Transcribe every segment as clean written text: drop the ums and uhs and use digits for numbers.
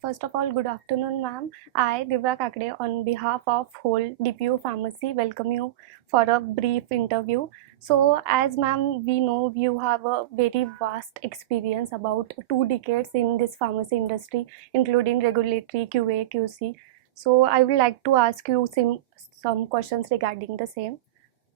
First of all, good afternoon, ma'am. I, Divya Kakade, on behalf of whole DPU Pharmacy, welcome you for a brief interview. So, as ma'am, we know you have a very vast experience about 2 decades in this pharmacy industry, including regulatory QA, QC. So, I would like to ask you some questions regarding the same.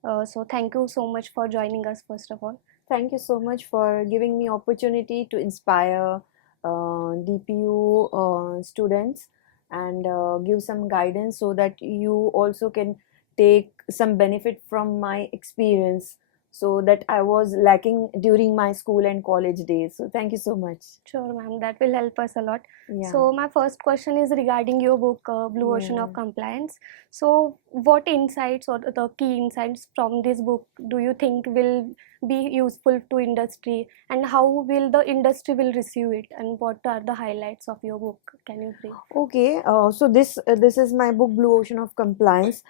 So, thank you so much for joining us, first of all. Thank you so much for giving me opportunity to inspire DPU students and give some guidance so that you also can take some benefit from my experience so that I was lacking during my school and college days. So thank you so much. Sure, ma'am. That will help us a lot. Yeah. So, my first question is regarding your book, Blue Ocean of Yeah. Compliance. So, what insights or the key insights from this book do you think will be useful to industry, and how will the industry will receive it, and what are the highlights of your book? Can you brief? Okay, so this is my book Blue Ocean of Compliance.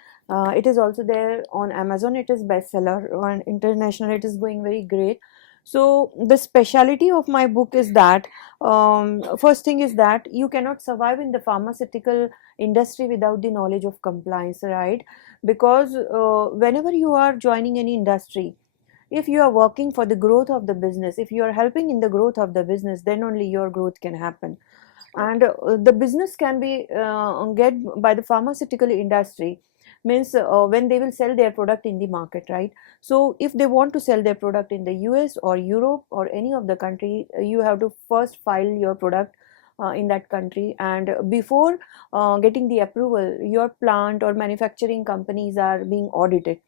It is also there on Amazon. It is bestseller on international. It is going very great. So the speciality of my book is that first thing is that you cannot survive in the pharmaceutical industry without the knowledge of compliance, right? Because whenever you are joining any industry, if you are working for the growth of the business, if you are helping in the growth of the business, then only your growth can happen. And the business can be get by the pharmaceutical industry means when they will sell their product in the market, right? So if they want to sell their product in the US or Europe or any of the country, you have to first file your product in that country, and before getting the approval, your plant or manufacturing companies are being audited.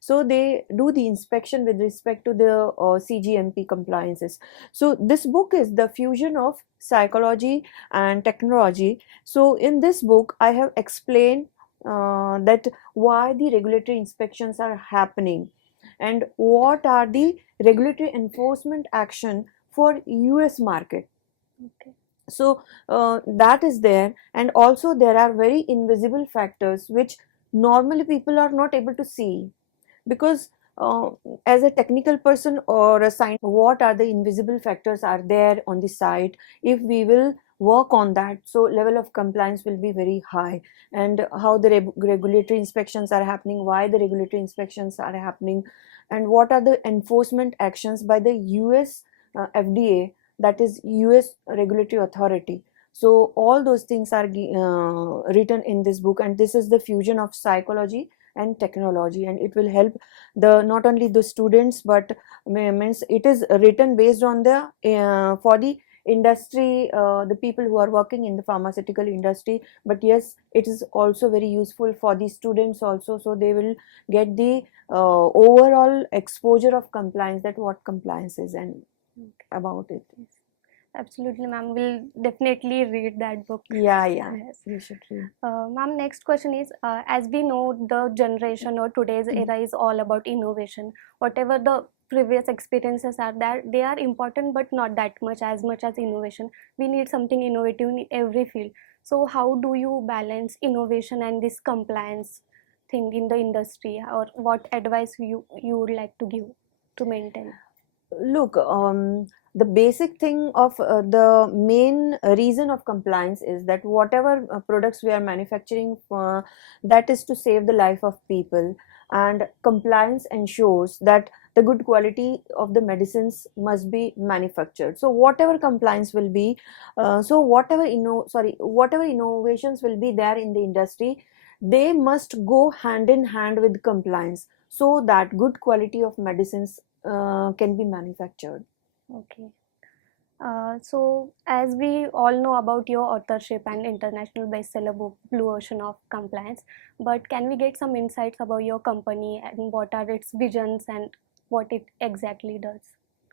So they do the inspection with respect to the CGMP compliances. So this book is the fusion of psychology and technology. So in this book I have explained that why the regulatory inspections are happening and what are the regulatory enforcement action for US market. Okay. So that is there, and also there are very invisible factors which normally people are not able to see, because as a technical person or a scientist, what are the invisible factors are there on the site. If we will work on that, so level of compliance will be very high, and how the regulatory inspections are happening, why the regulatory inspections are happening, and what are the enforcement actions by the US FDA, that is US regulatory authority. So all those things are written in this book, and this is the fusion of psychology and technology, and it will help the not only the students, but means it is written based on the for the industry, the people who are working in the pharmaceutical industry, but yes, it is also very useful for the students also, so they will get the overall exposure of compliance, that what compliance is and about it. Absolutely, ma'am. We'll definitely read that book. Yeah, Yes. you should read. Ma'am, next question is, as we know, the generation or today's era is all about innovation. Whatever the previous experiences are, that they are important, but not that much as innovation. We need something innovative in every field. So, how do you balance innovation and this compliance thing in the industry, or what advice you would like to give to maintain? Look, the basic thing of the main reason of compliance is that whatever products we are manufacturing, that is to save the life of people, and compliance ensures that the good quality of the medicines must be manufactured. So whatever compliance will be, so whatever innovations will be there in the industry, they must go hand in hand with compliance, so that good quality of medicines can be manufactured. Okay. So, as we all know about your authorship and international bestseller book, Blue Ocean of Compliance, but can we get some insights about your company and what are its visions and what it exactly does?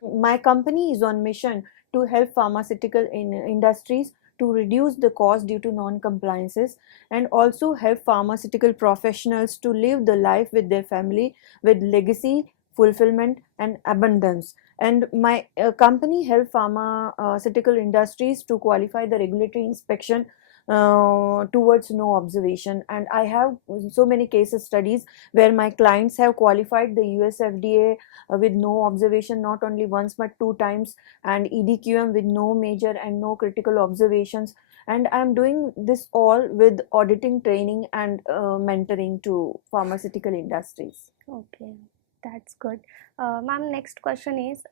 My company is on mission to help pharmaceutical industries to reduce the cost due to non-compliances, and also help pharmaceutical professionals to live the life with their family with legacy, fulfillment, and abundance. And my company help pharmaceutical industries to qualify the regulatory inspection towards no observation. And I have so many case studies where my clients have qualified the US FDA with no observation, not only once but 2 times, and EDQM with no major and no critical observations. and I'm doing this all with auditing training and mentoring to pharmaceutical industries. Okay, that's good. Ma'am, next question is,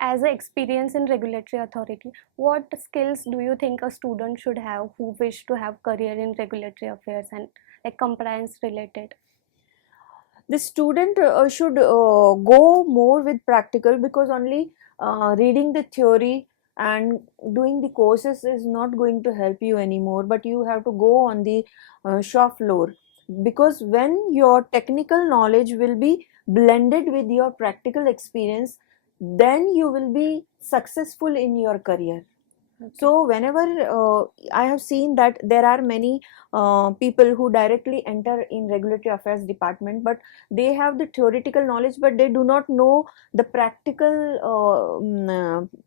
as an experience in regulatory authority, what skills do you think a student should have who wish to have career in regulatory affairs and like compliance related? The student should go more with practical, because only reading the theory and doing the courses is not going to help you anymore, but you have to go on the shop floor, because when your technical knowledge will be blended with your practical experience, then you will be successful in your career. Okay. So whenever I have seen that there are many people who directly enter in regulatory affairs department, but they have the theoretical knowledge, but they do not know the practical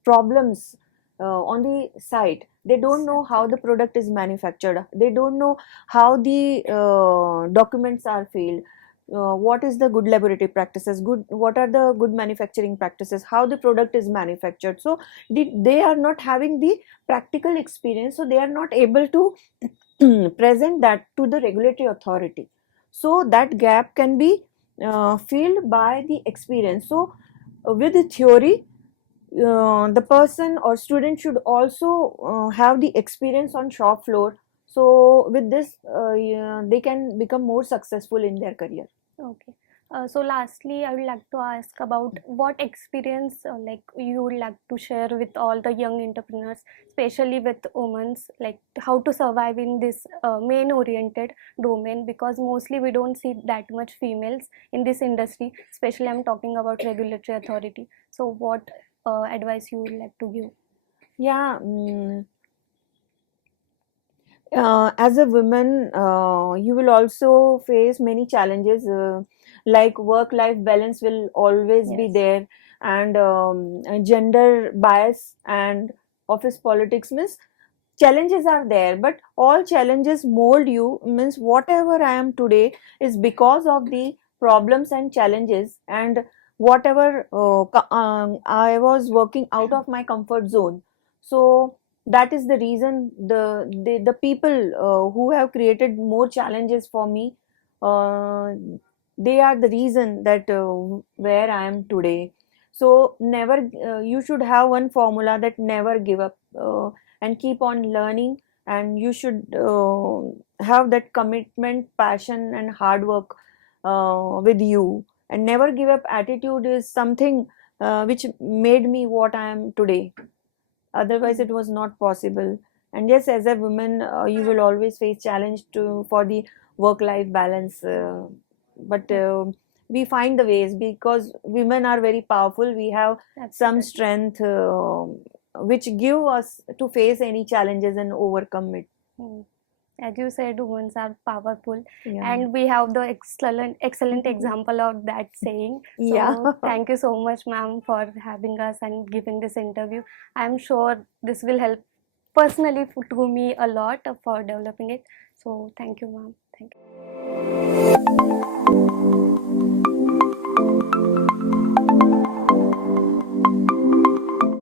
problems on the site. They don't know how the product is manufactured. They don't know how the documents are filled. What is the good laboratory practices, good, what are the good manufacturing practices, how the product is manufactured. So they are not having the practical experience, so they are not able to present that to the regulatory authority. So that gap can be filled by the experience. So with the theory, the person or student should also have the experience on shop floor. So with this yeah, they can become more successful in their career. Okay. So lastly, I would like to ask about what experience like you would like to share with all the young entrepreneurs, especially with women's, like how to survive in this main-oriented domain, because mostly we don't see that much females in this industry. Especially, I'm talking about regulatory authority. So, what advice you would like to give? Yeah. As a woman, you will also face many challenges, like work life balance will always be Yes. there, and gender bias and office politics means challenges are there, but all challenges mold you. Means whatever I am today is because of the problems and challenges, and whatever I was working out of my comfort zone. So that is the reason the people who have created more challenges for me, uh, they are the reason that where I am today. So never, you should have one formula, that never give up, and keep on learning, and you should have that commitment, passion and hard work with you, and never give up attitude is something which made me what I am today. Otherwise it was not possible. And yes, as a woman, you will always face challenge to for the work life balance, but we find the ways, because women are very powerful. We have some Absolutely. strength which give us to face any challenges and overcome it. Hmm. As you said, women are powerful, Yeah. and we have the excellent example of that saying. Yeah. So thank you so much, ma'am, for having us and giving this interview. I'm sure this will help personally to me a lot for developing it. So thank you, ma'am. Thank you.